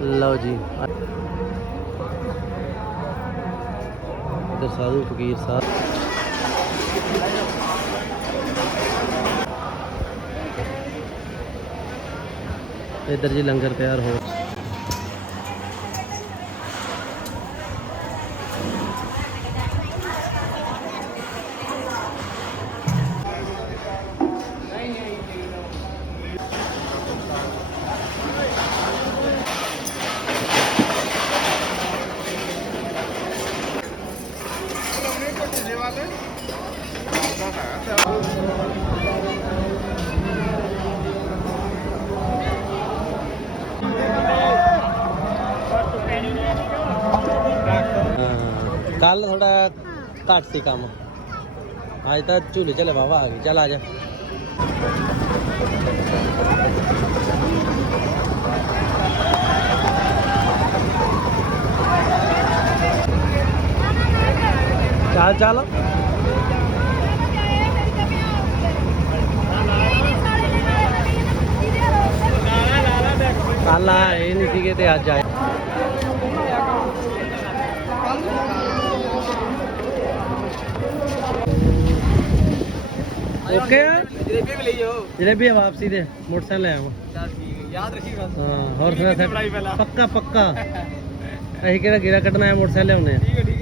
ਲਓ ਜੀ। ਇਧਰ ਸਾਧੂ ਫਕੀਰ ਸਾਹਿਬ। ਇਧਰ ਜੀ ਲੰਗਰ ਤਿਆਰ ਹੋ ਕੱਲ ਥੋੜਾ ਘੱਟ ਸੀ ਕੰਮ। ਅੱਜ ਤਾਂ ਝੂਲੇ ਚਲੇ ਵਾਵਾ ਆ ਗਈ ਚੱਲ ਆ ਜਾ। ਚੱਲ ਚੱਲ। ਕੱਲ ਆਏ ਨਹੀਂ ਸੀਗੇ ਤੇ ਅੱਜ ਆਏ। ਓਕੇ? ਜਲੇਬੀ ਵੀ ਲਈ ਹੋ ਜਲੇਬੀ ਵਾਪਸੀ ਦੇ ਮੋਟਰਸਾਈਕਲ ਲੈ ਆਵਾਂ। ਚੱਲ ਠੀਕ ਯਾਦ ਰੱਖੀ ਬਸ ਹਾਂ ਹੋਰ ਪਹਿਲਾਂ। ਪੱਕਾ ਪੱਕਾ। ਅਸੀਂ ਕਿਹੜਾ ਗੇੜਾ ਕੱਢਣਾ ਹੈ ਮੋਟਰਸਾਈਕਲ ਲਿਆਉਣੇ ਆ। ਠੀਕ ਹੈ ਠੀਕ